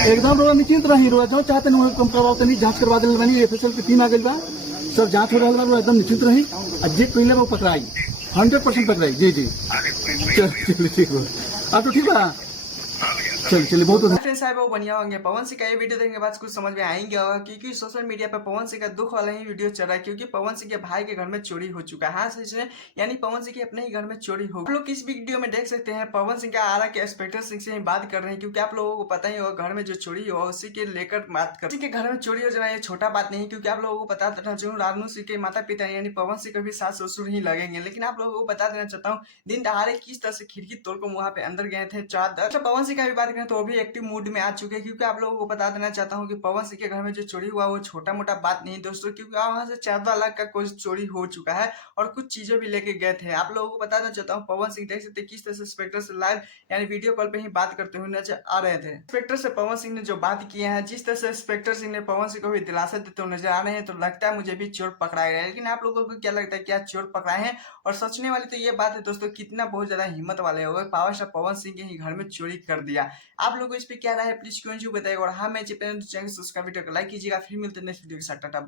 एकदम रोड निश्चिंत रही रोड जो चाहते नहीं कम करवाओ तनी जांच करवा देले बानी एफएसएल के टीम आ गइल बा सब जांच हो रहल बा एकदम निश्चिंत रही और जे कइले वो पकड़ाई 100% पकड़ाई जी जी चलिए ठीक बा आप तो ठीक बा चलिए बहुत फ्रेंड्स साहब वो बढ़िया होंगे। पवन सिंह का ये वीडियो देखने के बाद कुछ समझ में आएंगे होगा क्योंकि सोशल मीडिया पर पवन सिंह का दुख वाला ही वीडियो चल रहा है क्योंकि पवन सिंह के भाई के घर में चोरी हो चुका है। हाँ सच में यानी पवन सिंह के अपने ही घर में चोरी हो। आप लोग इस वीडियो में देख सकते हैं पवन सिंह का आरा के इंस्पेक्टर सिंह से बात कर रहे हैं क्योंकि आप लोगों को पता ही होगा घर में जो चोरी हुआ उसी के लेकर बात कर। किसी के घर में चोरी हो जाना ये छोटा बात नहीं क्योंकि आप लोगों को बता देना चाहूँ रानू सिंह के माता पिता यानी पवन सिंह के भी सास ससुर ही लगेंगे। लेकिन आप लोगों को बता देना चाहता हूँ दिन दहाड़े किस तरह से खिड़की तोड़कर वहां पे अंदर गए थे चादर। पवन सिंह का भी बात करें तो वो भी एक्टिव मूड में आ चुके हैं क्योंकि आप लोगों को बता देना चाहता हूँ कि पवन सिंह के घर में जो चोरी हुआ वो छोटा मोटा बात नहीं दोस्तों क्योंकि वहां से 4 लाख का कोई चोरी हो चुका है और कुछ चीजें भी लेके गए थे। आप लोगों को बताना चाहता हूँ पवन सिंह देख सकते किस तरह से इंस्पेक्टर से लाइव यानी वीडियो कॉल पे ही बात करते हुए नजर आ रहे थे। इंस्पेक्टर से पवन सिंह ने जो बात किए हैं जिस तरह से इंस्पेक्टर सिंह ने पवन सिंह को भी दिलासा देते हुए नजर आ रहे हैं तो लगता है मुझे भी चोर पकड़ाए गए। लेकिन आप लोगों को क्या लगता है क्या चोर पकड़ाए हैं? और सोचने वाली तो ये बात है दोस्तों कितना बहुत ज्यादा हिम्मत वाले हो गए पावर स्टार पवन सिंह के ही घर में चोरी कर दिया। आप लोगों को इस पे क्या राय है प्लीज क्यों बताइएगा और हाँ मैं चैनल सब्सक्राइब वीडियो को लाइक कीजिएगा। फिर मिलते हैं नेक्स्ट वीडियो के साथ टाटा बाय।